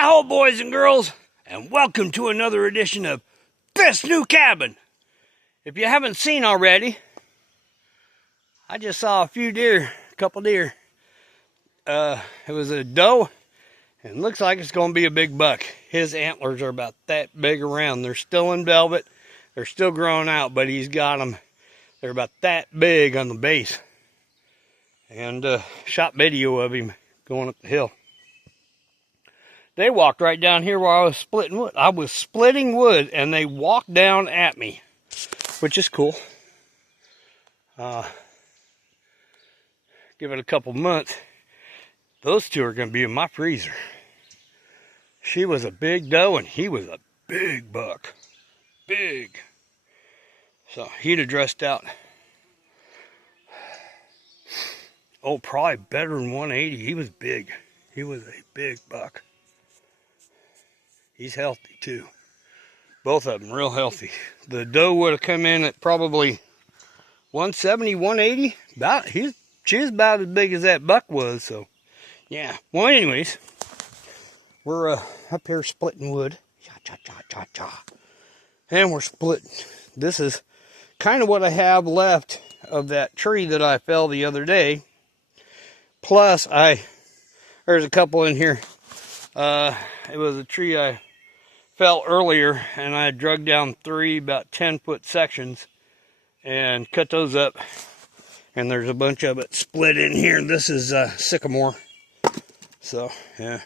Hi-ho, boys and girls, and welcome to another edition of Best New Cabin. If you haven't seen already, I just saw a couple deer. It was a doe, and looks like it's going to be a big buck. His antlers are about that big around. They're still in velvet. They're still growing out, but he's got them. They're about that big on the base. And shot video of him going up the hill. They walked right down here where I was splitting wood. I was splitting wood, and they walked down at me, which is cool. Give it a couple months. Those two are going to be in my freezer. She was a big doe, and he was a big buck. Big. So he'd have dressed out. Oh, probably better than 180. He was big. He was a big buck. He's healthy too. Both of them real healthy. The doe would have come in at probably 170, 180. She's about as big as that buck was. So, yeah. Well, anyways, we're up here splitting wood. Cha-cha-cha-cha-cha. And we're splitting. This is kind of what I have left of that tree that I fell the other day. Plus, there's a couple in here. It was a tree I fell earlier, and I drug down 3 about 10-foot sections and cut those up. And there's a bunch of it split in here. This is sycamore. So, yeah.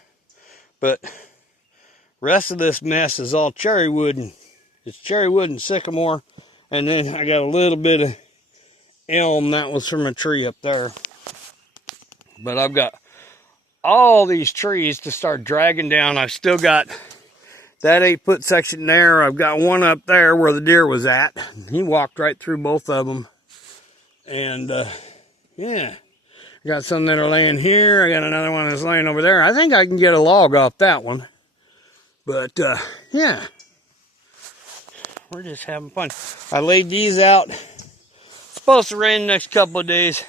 But rest of this mess is all cherry wood. And it's cherry wood and sycamore. And then I got a little bit of elm. That was from a tree up there. But I've got all these trees to start dragging down. I've still got that 8-foot section there. I've got one up there where the deer was at. He walked right through both of them. And, yeah. I got some that are laying here. I got another one that's laying over there. I think I can get a log off that one. But, yeah. We're just having fun. I laid these out. It's supposed to rain the next couple of days.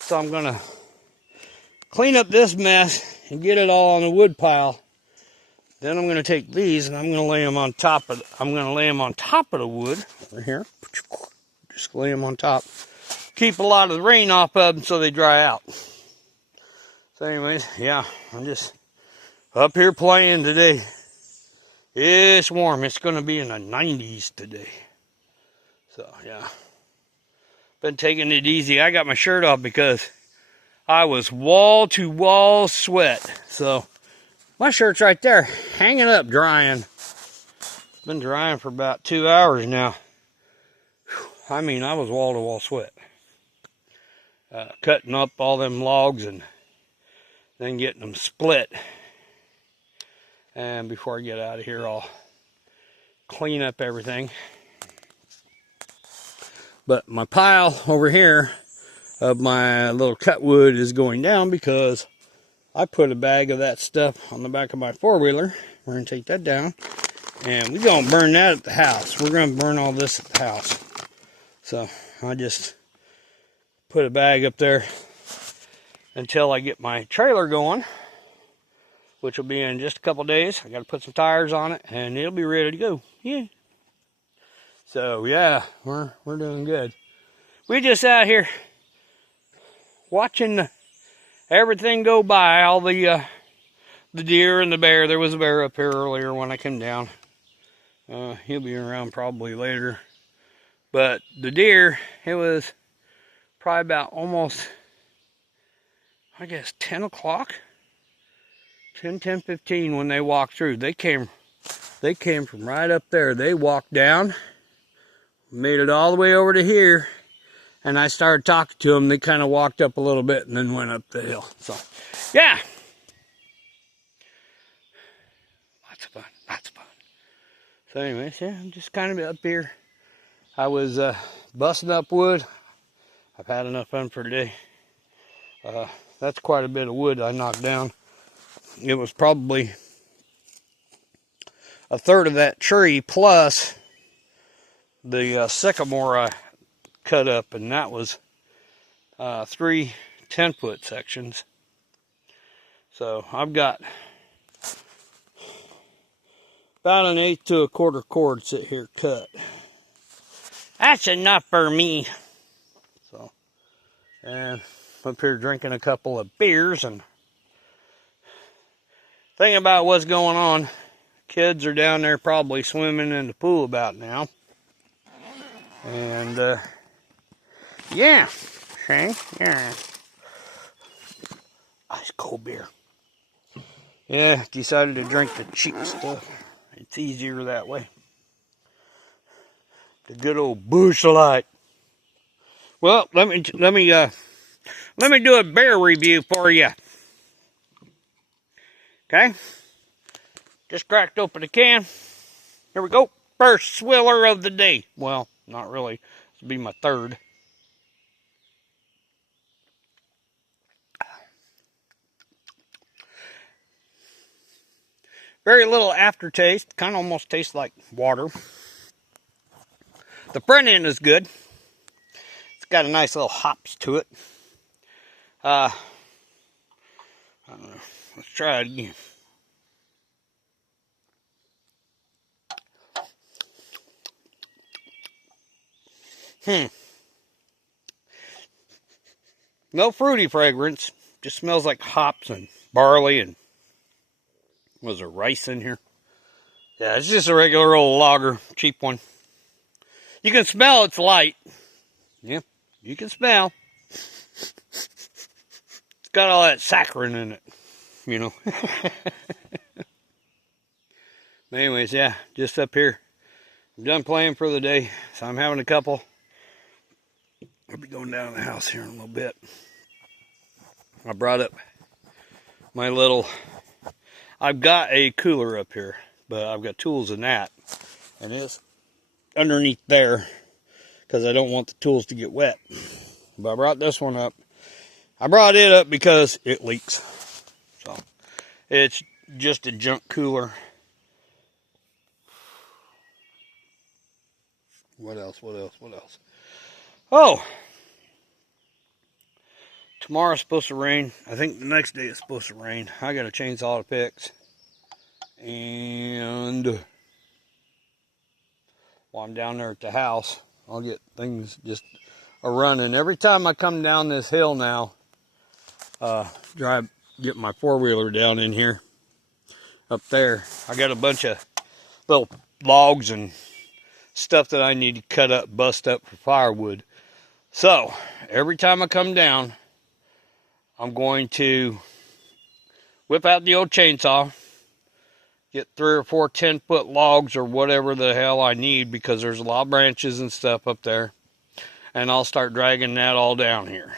So I'm going to clean up this mess and get it all on the wood pile. Then I'm going to take these and I'm going to lay them on top of the wood over here. Just lay them on top. Keep a lot of the rain off of them so they dry out. So anyways, yeah, I'm just up here playing today. It's warm. It's going to be in the 90s today. So yeah, been taking it easy. I got my shirt off because I was wall to wall sweat. So my shirt's right there, hanging up, drying. Been drying for about 2 hours now. I mean, I was wall-to-wall sweat. Cutting up all them logs and then getting them split. And before I get out of here, I'll clean up everything. But my pile over here of my little cut wood is going down because I put a bag of that stuff on the back of my four-wheeler. We're going to take that down. And we're going to burn that at the house. We're going to burn all this at the house. So I just put a bag up there until I get my trailer going, which will be in just a couple days. I got to put some tires on it, and it'll be ready to go. Yeah. So yeah, we're doing good. We just out here watching everything go by. All the deer and the bear. There was a bear up here earlier when I came down. He'll be around probably later. But the deer, it was probably about almost, I guess, 10 o'clock. 10:15 when they walked through. They came from right up there. They walked down, made it all the way over to here, and I started talking to them. They kind of walked up a little bit and then went up the hill. So, yeah. Lots of fun. So anyways, yeah, I'm just kind of up here. I was busting up wood. I've had enough fun for today. That's quite a bit of wood I knocked down. It was probably a third of that tree plus the sycamore I cut up, and that was 3 10-foot sections. So I've got About 1/8 to 1/4 cord sit here cut. That's enough for me. So, and up here drinking a couple of beers and thinking about what's going on. Kids are down there probably swimming in the pool about now. And, yeah. Okay, yeah. Ice cold beer. Yeah, decided to drink the cheap stuff. It's easier that way. The good old Busch Light. Well, let me do a beer review for you. Okay? Just cracked open a can. Here we go. First swiller of the day. Well, not really. This will be my third. Very little aftertaste. Kind of almost tastes like water. The front end is good. It's got a nice little hops to it. I don't know. Let's try it again. No fruity fragrance. Just smells like hops and barley and was there rice in here? Yeah, it's just a regular old lager, cheap one. You can smell it's light. Yeah, you can smell. It's got all that saccharin in it, you know. But anyways, yeah, just up here. I'm done playing for the day, so I'm having a couple. I'll be going down to the house here in a little bit. I brought up my little... I've got a cooler up here, but I've got tools in that. And it's underneath there because I don't want the tools to get wet. But I brought this one up. I brought it up because it leaks. So it's just a junk cooler. What else? Oh! Tomorrow's supposed to rain. I think the next day it's supposed to rain. I got a chainsaw to fix. And while I'm down there at the house, I'll get things just a-running. Every time I come down this hill now, get my four-wheeler down in here, up there, I got a bunch of little logs and stuff that I need to cut up, bust up for firewood. So, every time I come down, I'm going to whip out the old chainsaw, get 3 or 4 10-foot logs or whatever the hell I need because there's a lot of branches and stuff up there. And I'll start dragging that all down here.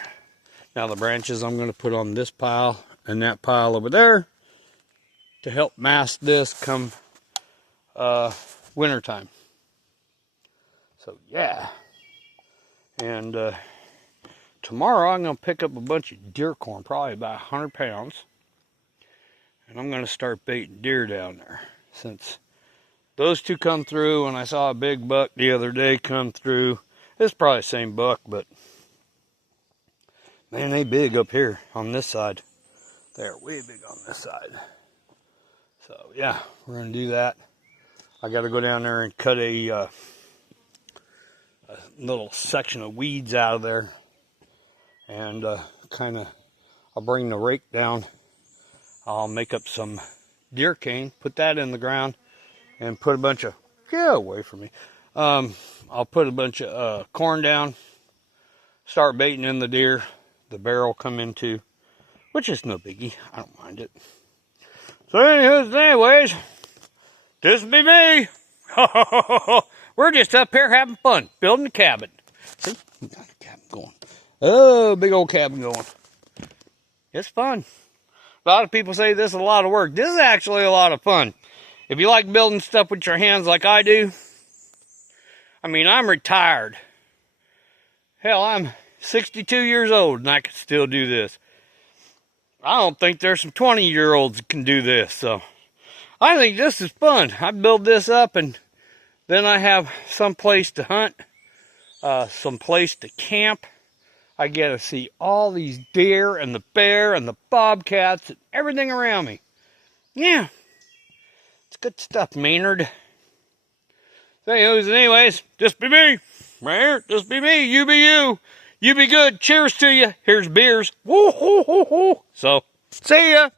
Now the branches I'm going to put on this pile and that pile over there to help mask this come wintertime. So yeah. And tomorrow I'm going to pick up a bunch of deer corn, probably about 100 pounds. And I'm going to start baiting deer down there. Since those two come through, and I saw a big buck the other day come through. It's probably the same buck, but man, they big up here on this side. They're way big on this side. So yeah, we're going to do that. I got to go down there and cut a little section of weeds out of there. And I'll bring the rake down. I'll make up some deer cane, put that in the ground, and put a bunch of, get away from me. I'll put a bunch of corn down, start baiting in the deer. The barrel come into, which is no biggie. I don't mind it. So anyways, this will be me. We're just up here having fun, building a cabin. See, we got a cabin going. Oh, big old cabin going. It's fun. A lot of people say this is a lot of work. This is actually a lot of fun. If you like building stuff with your hands like I do, I mean, I'm retired. Hell, I'm 62 years old and I can still do this. I don't think there's some 20-year-olds that can do this. So I think this is fun. I build this up and then I have some place to hunt, some place to camp. I get to see all these deer and the bear and the bobcats and everything around me. Yeah, it's Good stuff, Maynard. So anyways, just be me. Right here, just be me. You be you. You be good. Cheers to you. Here's beers. Woo hoo hoo hoo. So, see ya.